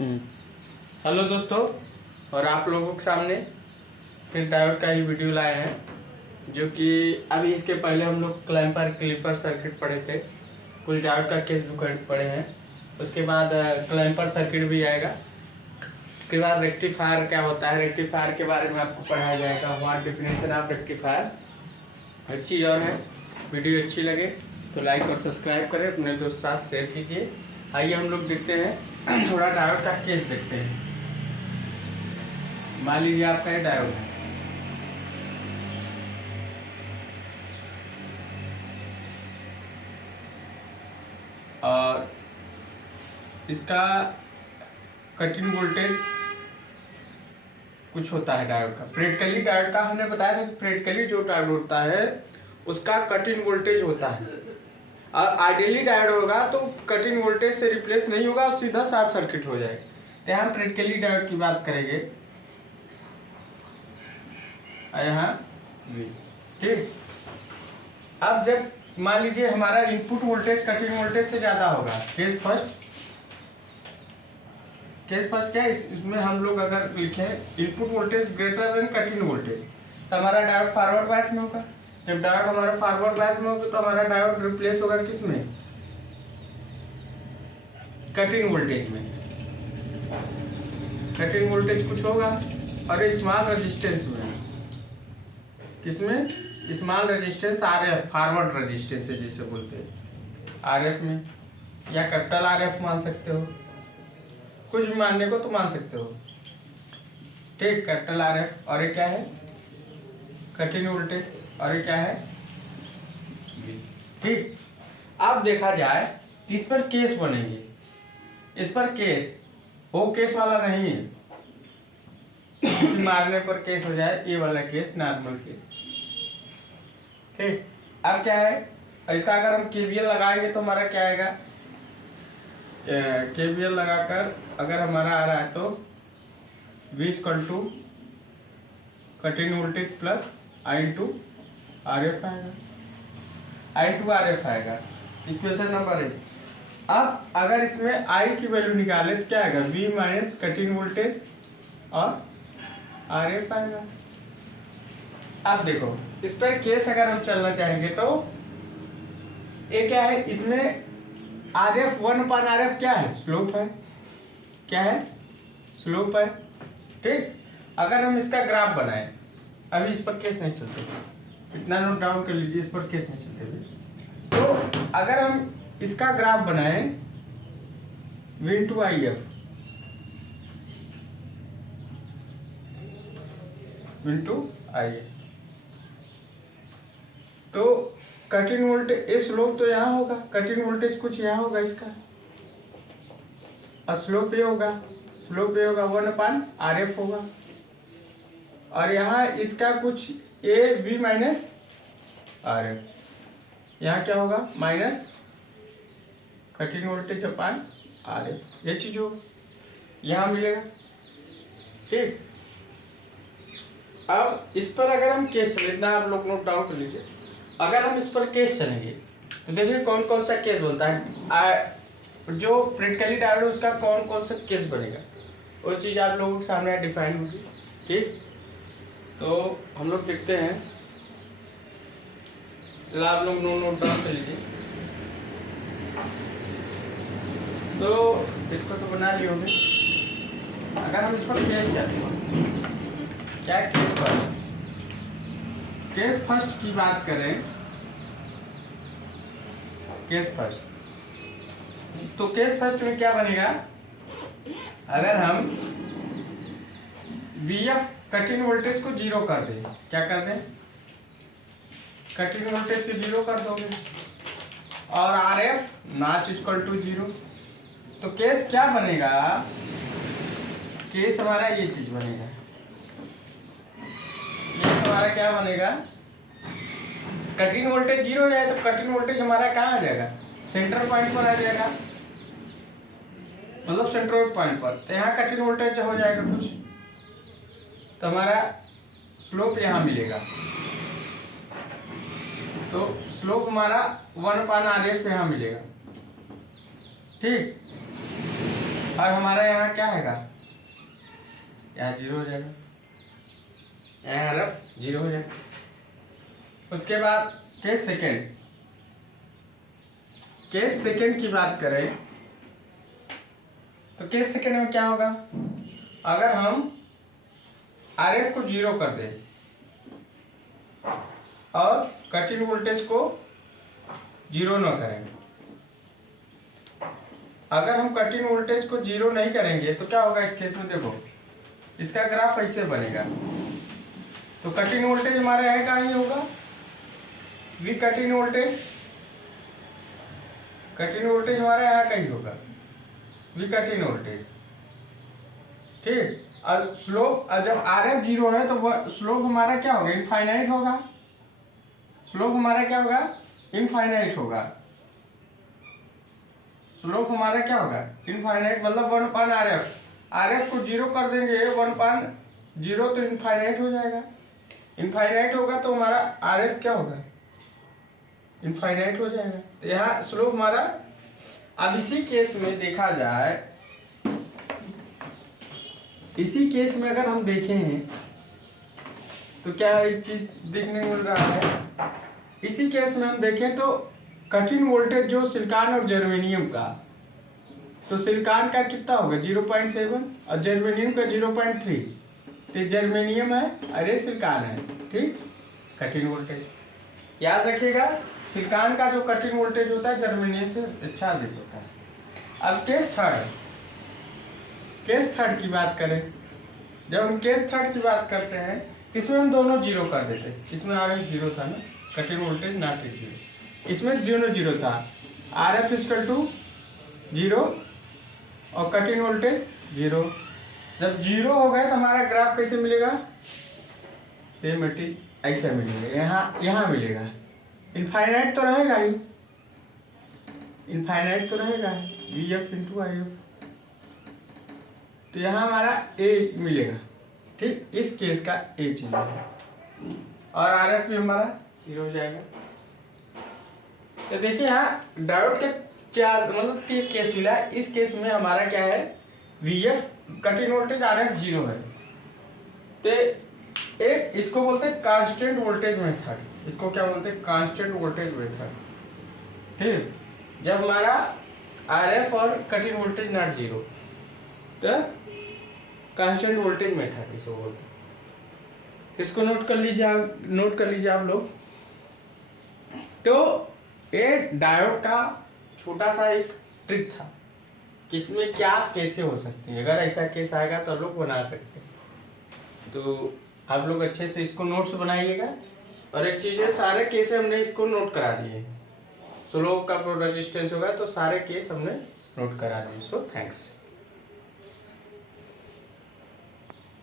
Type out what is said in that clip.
Hello दोस्तों, और आप लोगों के सामने फिर डायोड का ही वीडियो लाए हैं। जो कि अभी इसके पहले हम लोग क्लैम्पर क्लिपर सर्किट पढ़े थे, कुछ डायोड का केस भी पढ़े हैं। उसके बाद क्लैम्पर सर्किट भी आएगा। उसके बाद रेक्टिफायर क्या होता है, रेक्टिफायर के बारे में आपको पढ़ाया जाएगा, व्हाट डेफिनेशन ऑफ रेक्टिफायर। हर चीज़ और है। वीडियो अच्छी लगे तो लाइक और सब्सक्राइब करें, अपने दोस्त साथ शेयर कीजिए। आइए हम लोग देखते हैं, थोड़ा डायोड का केस देखते हैं। मान लीजिए आपका ये डायोड है, और इसका कटिंग वोल्टेज कुछ होता है डायोड का। प्रैक्टिकली डायोड का हमने बताया था कि प्रैक्टिकली जो डायोड होता है उसका कटिंग वोल्टेज होता है, और आइडियली डायोड होगा तो कटिंग वोल्टेज से रिप्लेस नहीं होगा और सीधा शॉर्ट सर्किट हो जाएगा। तो हम प्रैक्टिकली डायोड की बात करेंगे यहाँ, ठीक। अब जब मान लीजिए हमारा इनपुट वोल्टेज कटिंग वोल्टेज से ज्यादा होगा, केस फर्स्ट क्या है, इसमें हम लोग अगर लिखें input voltage greater than cutting voltage, तो हमारा डायोड फॉरवर्ड बायस में होगा। जब डायोड हमारा फॉरवर्ड बायस में होगा तो हमारा डायोड रिप्लेस होगा किस में, कटिंग वोल्टेज में। कटिंग वोल्टेज कुछ होगा, और स्मॉल रेजिस्टेंस में, किसमें, small resistance RF, forward resistance है जिसे बोलते हैं, आरएफ में, या कैपिटल आरएफ मान सकते हो, कुछ भी मानने को तो मान सकते हो, ठीक। Capital RF. और ये क्या है, कटिंग वोल्टेज, और ये क्या है, ठीक। अब देखा जाए तो इस पर केस बनेंगे, इस पर केस, वो केस वाला नहीं है किसी मारने पर केस हो जाए, ये वाला केस नॉर्मल केस, ठीक। अब क्या है, इसका अगर हम केवीएल लगाएंगे तो हमारा क्या आएगा, केवीएल लगाकर अगर हमारा आ रहा है तो V = cutting voltage plus I × RF आएगा, I × RF आएगा, इक्वेशन नंबर 1। अब अगर इसमें I की वैल्यू निकाले तो क्या आएगा, V - कटिंग वोल्टेज और RF आएगा। अब देखो इस पर केस अगर हम चलना चाहेंगे तो ये क्या है, इसमें RF 1/RF क्या है, स्लोप है, क्या है, स्लोप है, ठीक। अगर हम इसका ग्राफ बनाएं, अभी इस पर केस नहीं चलते, इतना नोट डाउन कर लीजिए, इस पर केस नहीं चलते। तो अगर हम इसका ग्राफ बनाएं V × IF, V × IF, तो कटिंग वोल्टेज, ये स्लोप तो यहाँ होगा, कटिंग वोल्टेज कुछ यहाँ होगा इसका, और स्लोप ये होगा, 1/RF होगा, और यहाँ इसका कुछ V - RF, यहाँ क्या होगा, माइनस कटिंग वोल्टेज अपान RF, ये चीज होगा, यहाँ मिलेगा, ठीक। अब इस पर अगर हम केस चले, इतना आप लोग नोट डाउन कर लीजिए, अगर हम इस पर केस चलेंगे तो देखिए कौन कौन सा केस बनता है, जो प्रैक्टिकली डायोड है उसका कौन कौन सा केस बनेगा, वो चीज़ आप लोगों के सामने डिफाइन होगी, ठीक। तो हम लोग देखते हैं, चलो आप लोग नोट डाउन कर लीजिए। तो इसको तो बना लिए होंगे। अगर हम इस पर केस चलते, क्या केस फर्स्ट की बात करें, केस फर्स्ट, तो केस फर्स्ट में क्या बनेगा, अगर हम VF कटिंग वोल्टेज को 0 कर दें, क्या कर दें, कटिंग वोल्टेज को 0 कर दोगे, और RF ≠ 0, तो केस क्या बनेगा, केस हमारा ये चीज बनेगा, केस हमारा क्या बनेगा, कटिंग वोल्टेज 0 हो जाए तो कटिंग वोल्टेज हमारा कहाँ आ जाएगा, सेंटर पॉइंट पर आ जाएगा, मतलब सेंट्रोइड पॉइंट पर। तो यहाँ कटिंग वोल्टेज हो जाएगा कुछ, तो हमारा स्लोप यहाँ मिलेगा, तो स्लोप हमारा 1/RF यहाँ मिलेगा, ठीक। और हमारा यहाँ क्या हैगा, यहाँ 0 हो जाएगा, यहाँ RF 0 हो जाएगा। उसके बाद केस सेकेंड की बात करें तो केस सेकेंड में क्या होगा, अगर हम RF को 0 कर दें और कट इन वोल्टेज को 0 न करें, अगर हम कट इन वोल्टेज को 0 नहीं करेंगे तो क्या होगा इस केस में, देखो इसका ग्राफ ऐसे बनेगा। तो कट इन वोल्टेज हमारा है कहाँ ही होगा, वी कट इन वोल्टेज हमारा यहाँ कहीं होगा, वी कट इन वोल्टेज, ठीक। और स्लोप जब RF 0 है तो स्लोप हमारा क्या होगा, इनफाइनाइट होगा, स्लोप हमारा क्या होगा, इनफाइनाइट होगा, स्लोप हमारा क्या होगा, इनफाइनाइट, मतलब 1 RF को 0 कर देंगे 1/0 तो इनफाइनाइट हो जाएगा, इनफाइनाइट होगा तो हमारा RF क्या होगा, इनफाइनाइट हो जाएगा। तो यहाँ स्लोप हमारा, अब इसी केस में देखा जाए, इसी केस में अगर हम देखें तो क्या एक चीज देखने को मिल रहा है, इसी केस में हम देखें तो कट इन वोल्टेज जो सिलिकॉन और जर्मेनियम का, तो सिलिकॉन का कितना होगा 0.7 और जर्मेनियम का 0.3, तो जर्मेनियम है और ये सिलिकॉन है, ठीक। कट इन वोल्टेज याद रखिएगा, सिलिकॉन का जो कट इन वोल्टेज होता है जर्मेनियम से अच्छा अधिक होता है। अब केस थर्ड की बात करें, जब हम केस थर्ड की बात करते हैं इसमें हम दोनों 0 कर देते, इसमें RF 0 था ना, कट इन वोल्टेज नॉट 0, इसमें दोनों 0 था, RF = 0 और कट इन वोल्टेज 0। जब 0 हो गए तो हमारा ग्राफ कैसे मिलेगा, सेम इट इज ऐसा मिलेगा, यहाँ मिलेगा, इनफाइनाइट तो रहेगा ही, इनफाइनाइट तो रहेगा VF × IF, तो यहाँ हमारा A मिलेगा, ठीक। इस केस का A चाहिए और RF भी हमारा 0 हो जाएगा। तो देखिए यहाँ डायोड के 3 केस मिला है, इस केस में हमारा क्या है, VF cut in voltage, RF 0 है। तो एक इसको बोलते हैं कांस्टेंट वोल्टेज मेथड, इसको क्या बोलते हैं, कांस्टेंट वोल्टेज मेथड, ठीक। जब हमारा RF और कट इन वोल्टेज नॉट 0, तो कांस्टेंट वोल्टेज मेथड इसको बोलते हैं। तो इसको नोट कर लीजिए आप लोग। तो ये डायोड का छोटा सा एक ट्रिक था कि इसमें क्या कैसे हो सकती है, अगर ऐसा केस आएगा तो लोग बना सकते हैं। तो आप लोग अच्छे से इसको नोट्स बनाइएगा, और एक चीज़ है, सारे केस हमने इसको नोट करा दिए, स्लो का रेजिस्टेंस होगा तो सारे केस हमने नोट करा दिए। So thanks.